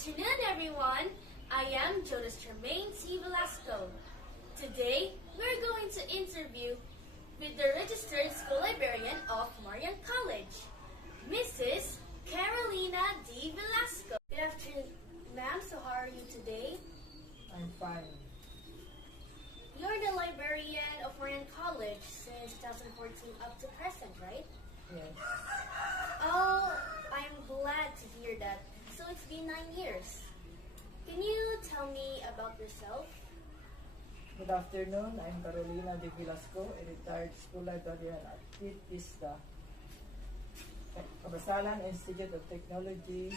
afternoon, everyone. I am Jonas Tremaine C. Velasco. Today, we're going to interview with the registered school librarian of Marian College, Mrs. Carolina D. Velasco. Good afternoon, ma'am. So how are you today? I'm fine. You're the librarian of Marian College since 2014 up to present, right? Yes. Oh, I'm glad to hear that. So it's been 9 years. Can you tell me about yourself? Good afternoon. I'm Carolina De Velasco, a retired school librarian at Pit Vista, Kabasalan Institute of Technology,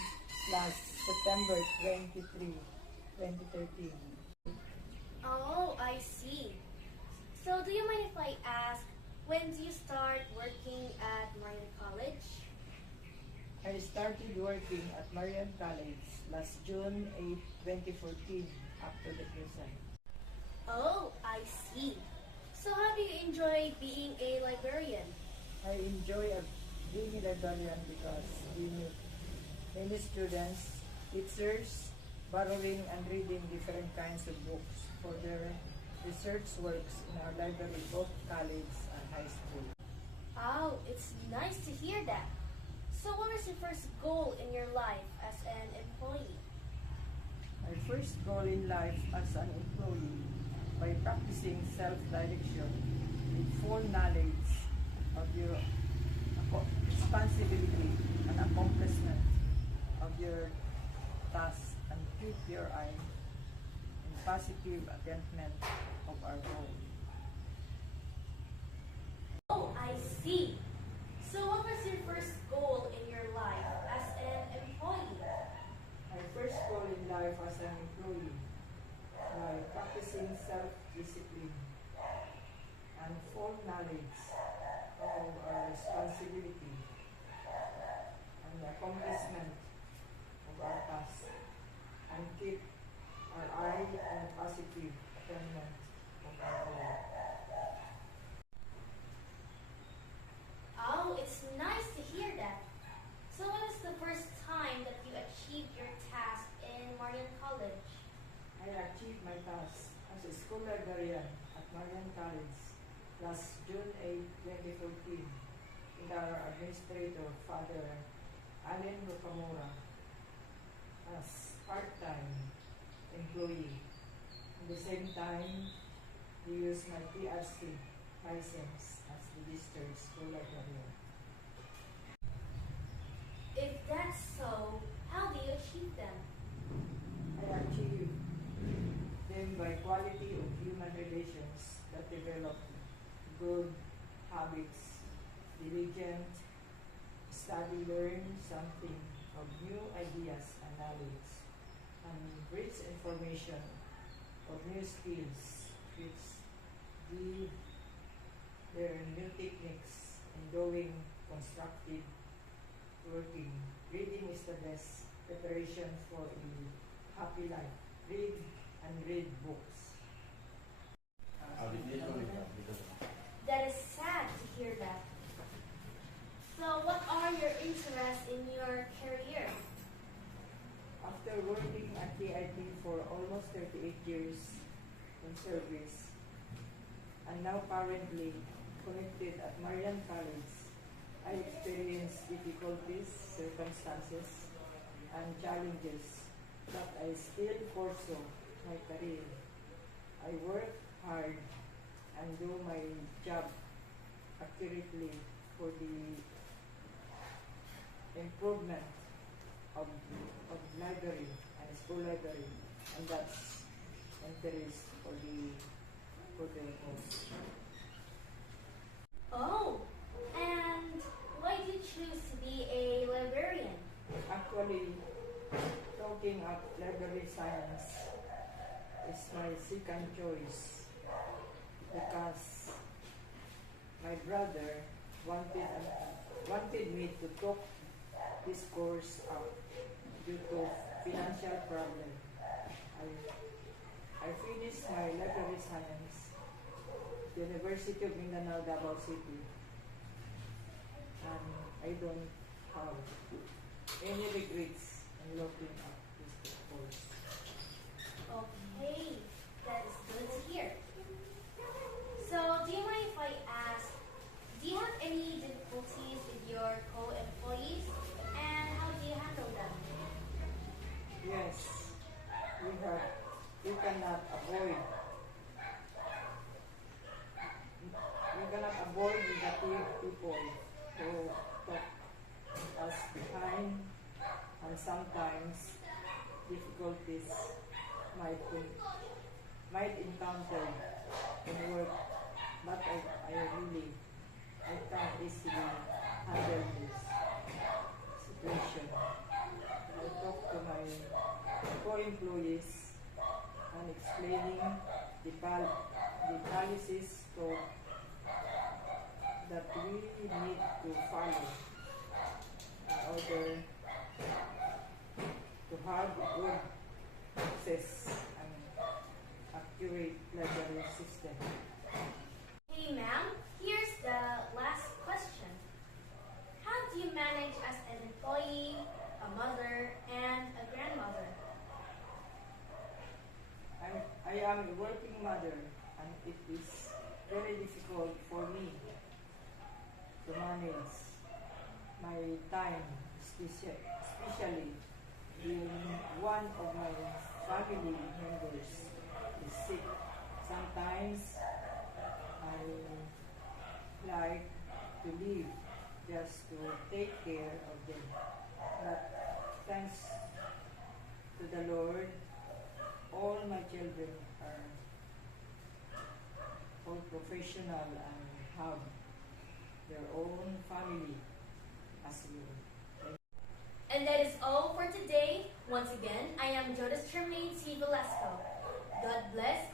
last September 23, 2013. Oh, I see. So do you mind if I ask, when do you start working at Marian College? I started working at Marian College last June 8, 2014, up to the present. Oh, I see. So how do you enjoy being a librarian? I enjoy being a librarian because we meet many students, teachers, borrowing and reading different kinds of books for their research works in our library, both college and high school. Oh, it's nice to hear that. So what was your first goal in your life as an employee? My first goal in life as an employee, by practicing self-direction with full knowledge of your responsibility and accomplishment of your task, and keep your eye in positive attainment of our goal. Oh, I see. So what was your first goal in your life as an employee? My first goal in life as an employee, by practicing self-discipline and full knowledge of our responsibility and the accomplishment of our task, and keep our eye on positive attainment of our goal. Oh, it's nice to hear that. So when was the first time that you achieved your task in Marian College? I achieved my task as a school librarian at Marian College last June 8, 2014, with our administrator, Father Allen Rocamora, as part-time employee. At the same time, we use my PRC license as registered school librarian. If that's so, how do you achieve them? I achieve them by quality of human relations that develop good habits, diligent, study, learn something of new ideas and knowledge, and rich information of new skills which give their new techniques in doing constructive working. Reading is the best preparation for a happy life. Read and read books. That is sad to hear that. So what are your interests in your career? After working at DIT for almost 38 years in service, and now currently connected at Marian College, I experienced difficulties, circumstances, and challenges, but I still pursue my career. I work hard and do my job accurately for the improvement of library and school library, and that's interest for the cause. Oh, and why did you choose to be a librarian? Actually, talking of library science is my second choice because my brother wanted me to talk this course up due to financial problem. I finished my library science, University of Mindanao, Davao City, and I don't have any regrets in looking at this book. that you cannot avoid. You cannot avoid negative people who talk us behind, and sometimes difficulties might encounter in work, but I can't easily handle this situation. I talk to my co-employees and explaining the policies that we need to follow in order to have good access and accurate library system. Hey ma'am, here's the last question. How do you manage as an employee, a mother, and a grandmother? I am a working mother, and it is very difficult for me to manage my time, especially when one of my family members is sick. Sometimes I like to leave just to take care of them. But thanks to the Lord, all my children are all professional and have their own family as well. And that is all for today. Once again, I am Jonas Tremaine C. Velasco. God bless